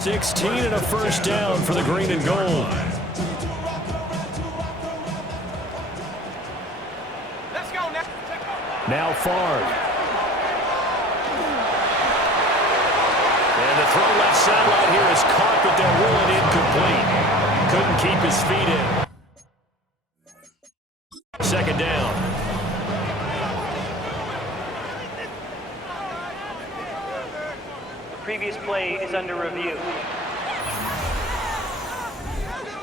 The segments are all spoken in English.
16 and a first down for the green and gold. Let's go now. Now Favre. And the throw left sideline here is caught, but they'll rule it incomplete. Couldn't keep his feet in. Second down. The previous play is under review.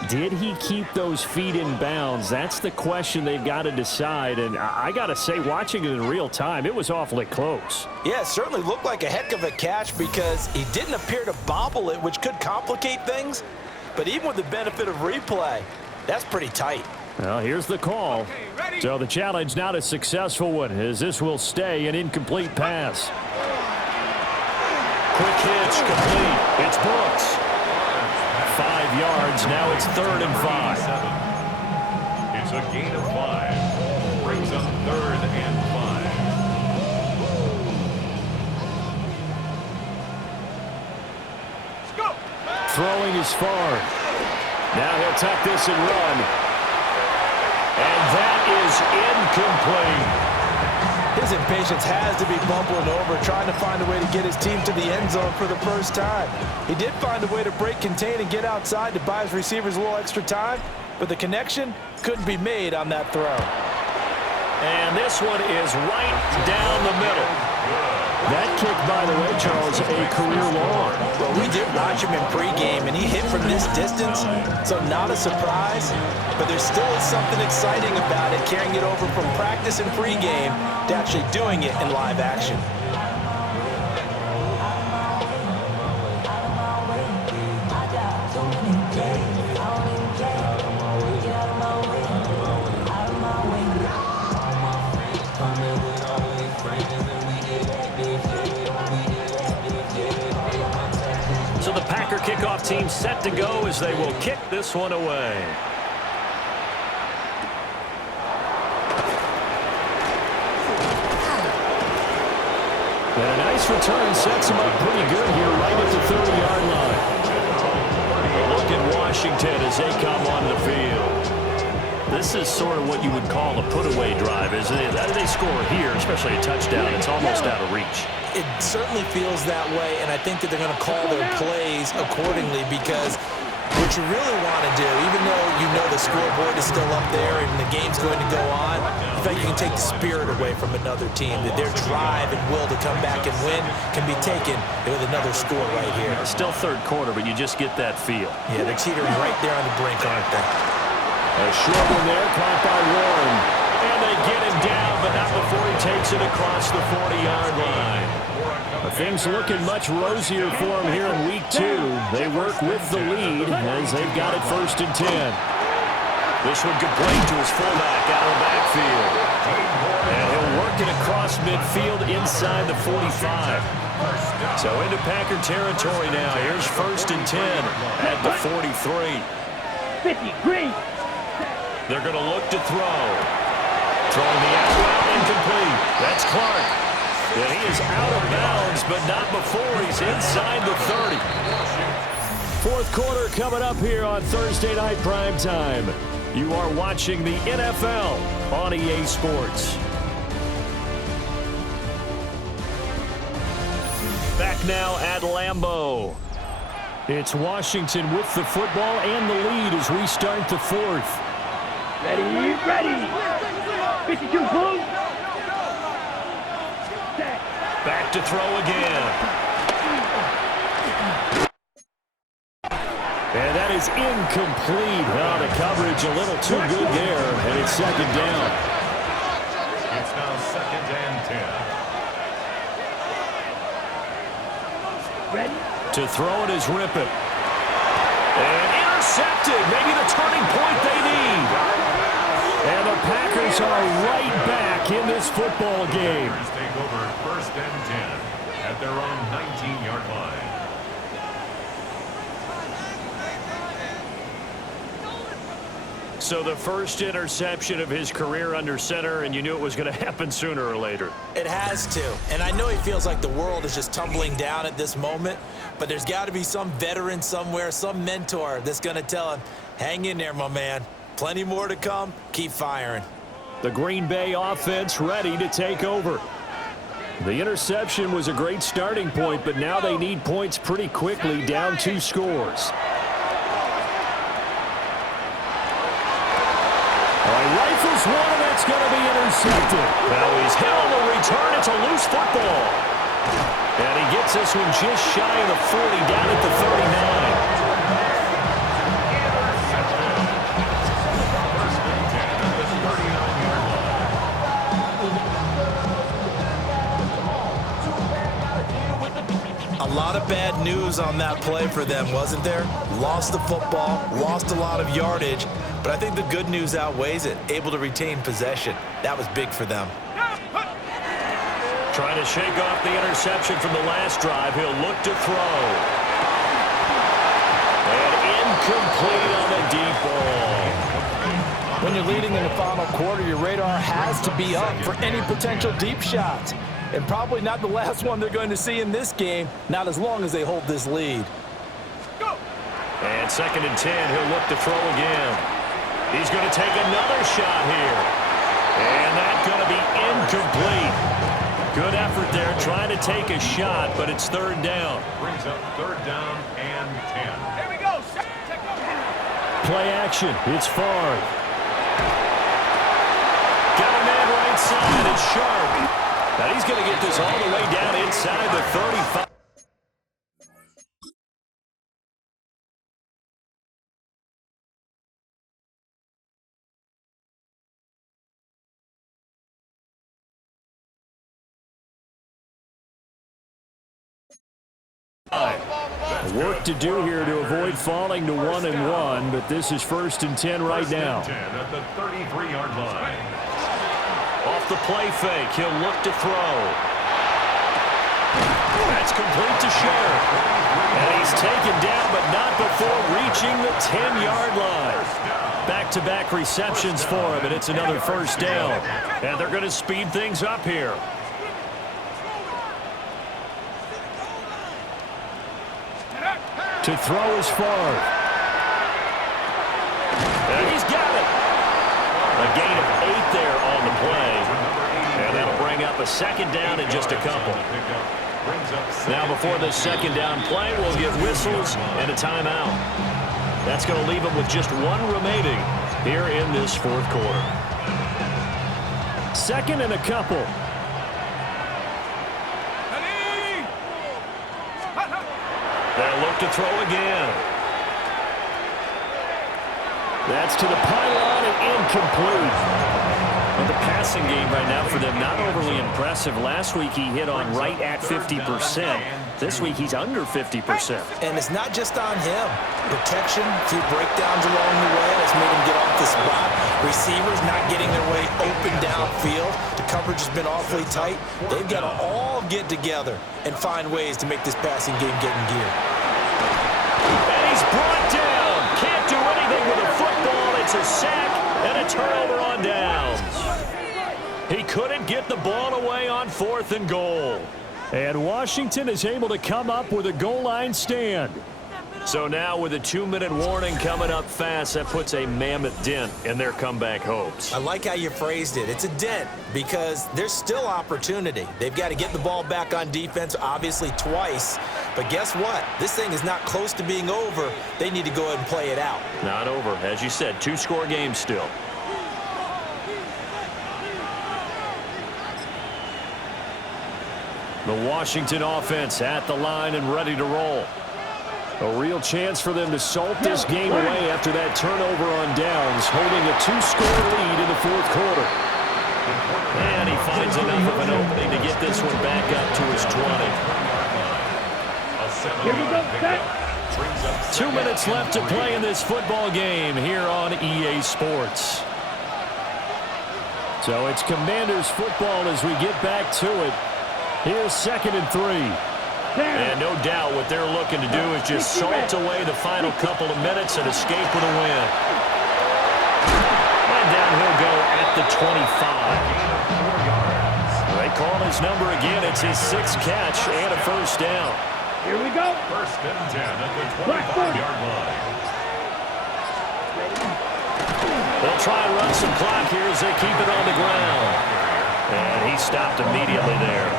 Did he keep those feet in bounds? That's the question they've got to decide. And I got to say, watching it in real time, it was awfully close. Yeah, it certainly looked like a heck of a catch because he didn't appear to bobble it, which could complicate things. But even with the benefit of replay, that's pretty tight. Well, here's the call. So the challenge, not a successful one, as this will stay an incomplete pass. Quick hitch, complete. It's Brooks. 5 yards, now it's 3rd and 5. It's a gain of 5. Brings up 3rd and 5. Let's go. Throwing is far. Now he'll tuck this and run. And that is incomplete. His impatience has to be bubbling over, trying to find a way to get his team to the end zone for the first time. He did find a way to break contain and get outside to buy his receivers a little extra time, but the connection couldn't be made on that throw. And this one is right down the middle. That kick, by the way, Charles, a career long. Well, we did watch him in pregame, and he hit from this distance, so not a surprise. But there still is something exciting about it, carrying it over from practice and pregame to actually doing it in live action. So the Packer kickoff team set to go as they will kick this one away. And a nice return sets him up pretty good here right at the 30-yard line. Look at Washington as they come on the field. This is sort of what you would call a put-away drive, isn't it? They score here, especially a touchdown. It's almost out of reach. It certainly feels that way, and I think that they're going to call their plays accordingly because what you really want to do, even though you know the scoreboard is still up there and the game's going to go on, in fact, you can take the spirit away from another team, that their drive and will to come back and win can be taken with another score right here. Still third quarter, but you just get that feel. Yeah, they're teetering right there on the brink, aren't they? A short one there, caught by Warren. And they get him down, but not before he takes it across the 40-yard line. Things looking much rosier for him here in week 2. They work with the lead as they've got it 1st and 10. This one complete to his fullback out of the backfield. And he'll work it across midfield inside the 45. So into Packer territory now. Here's 1st and 10 at the 43. 50, green. They're going to look to throw. Throwing the out route incomplete. That's Clark. And he is out of bounds, but not before he's inside the 30. 4th quarter coming up here on Thursday Night Prime Time. You are watching the NFL on EA Sports. Back now at Lambeau. It's Washington with the football and the lead as we start the 4th. Ready, ready. 52, blue. Back to throw again. And that is incomplete. Oh, the coverage a little too good there, and it's 2nd down. It's now 2nd and 10. Ready. To throw it is Rippon. And intercepted. Maybe the turning point they need. And the Packers are right back in this football game. Take over 1st and 10 at their own 19-yard line. So the first interception of his career under center, and you knew it was going to happen sooner or later. It has to. And I know he feels like the world is just tumbling down at this moment, but there's got to be some veteran somewhere, some mentor that's going to tell him, hang in there, my man. Plenty more to come. Keep firing. The Green Bay offense ready to take over. The interception was a great starting point, but now they need points pretty quickly, down 2 scores. Rifles one, and that's going to be intercepted. Now he's hit on the return. It's a loose football. And he gets this one just shy of the 40, down at the 39. A lot of bad news on that play for them, wasn't there? Lost the football, lost a lot of yardage, but I think the good news outweighs it. Able to retain possession. That was big for them. Trying to shake off the interception from the last drive. He'll look to throw. And incomplete on the deep ball. When you're leading in the final quarter, your radar has to be up for any potential deep shots. And probably not the last one they're going to see in this game, not as long as they hold this lead. And 2nd and 10, he'll look to throw again. He's going to take another shot here. And that's going to be incomplete. Good effort there, trying to take a shot, but it's 3rd down. Brings up 3rd down and 10. Here we go. Take over. Play action. It's Favre. Got a man right side. It's Sharp. Now he's going to get this all the way down inside the 35. Work to do here to avoid falling to 1-1, but this is 1st and 10 right now. 10 at the 33-yard line. Off the play fake, he'll look to throw. That's complete to Sharp. And he's taken down, but not before reaching the 10-yard line. Back-to-back receptions for him, and it's another 1st down. And they're going to speed things up here. To throw is Favre. And he's got it. A gain of 8 there on the play. And that'll bring up a 2nd down in just a couple. Now before the 2nd down play, we'll get whistles and a timeout. That's going to leave them with just 1 remaining here in this 4th quarter. 2nd and a couple. They'll look to throw again. That's to the pylon and incomplete. Well, the passing game right now for them not overly impressive. Last week he hit on right at 50%. This week he's under 50%. And it's not just on him. Protection, a few breakdowns along the way that's made him get off the spot. Receivers not getting their way open downfield. The coverage has been awfully tight. They've got to all get together and find ways to make this passing game get in gear. And he's brought down. Can't do anything with a football. It's a sack and a turnover on downs. He couldn't get the ball away on 4th and goal. And Washington is able to come up with a goal line stand. So now with a 2-minute warning coming up fast, that puts a mammoth dent in their comeback hopes. I like how you phrased it. It's a dent because there's still opportunity. They've got to get the ball back on defense, obviously twice. But guess what? This thing is not close to being over. They need to go ahead and play it out. Not over. As you said, 2-score game still. The Washington offense at the line and ready to roll. A real chance for them to salt this game away after that turnover on downs, holding a 2-score lead in the 4th quarter. And he finds enough of an opening to get this one back up to his 20. 2 minutes left to play in this football game here on EA Sports. So it's Commanders football as we get back to it. Here's 2nd and 3. And no doubt what they're looking to do is just salt away the final couple of minutes and escape with a win. And down he'll go at the 25. They call his number again. It's his 6th catch and a 1st down. Here we go. First and 10 at the 25-yard line. They'll try and run some clock here as they keep it on the ground. And he stopped immediately there.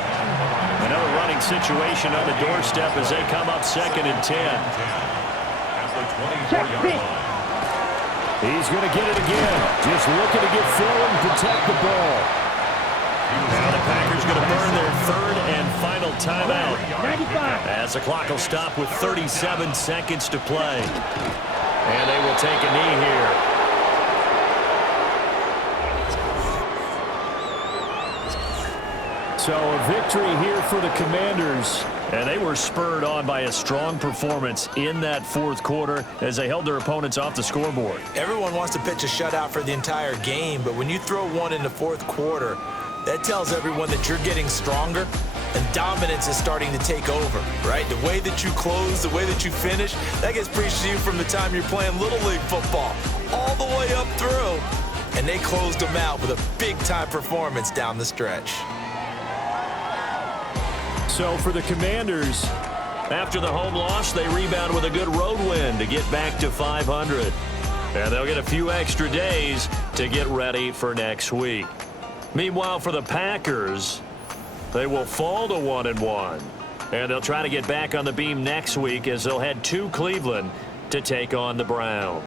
Another running situation on the doorstep as they come up 2nd and 10. At the 24-yard line. He's going to get it again. Just looking to get forward and protect the ball. Now the Packers going to burn their 3rd and final timeout. 95. As the clock will stop with 37 seconds to play. And they will take a knee here. So a victory here for the Commanders. And they were spurred on by a strong performance in that 4th quarter as they held their opponents off the scoreboard. Everyone wants to pitch a shutout for the entire game, but when you throw one in the 4th quarter, that tells everyone that you're getting stronger and dominance is starting to take over, right? The way that you close, the way that you finish, that gets preached to you from the time you're playing Little League football all the way up through. And they closed them out with a big-time performance down the stretch. So for the Commanders, after the home loss, they rebound with a good road win to get back to 500. And they'll get a few extra days to get ready for next week. Meanwhile, for the Packers, they will fall to 1-1. And they'll try to get back on the beam next week as they'll head to Cleveland to take on the Browns.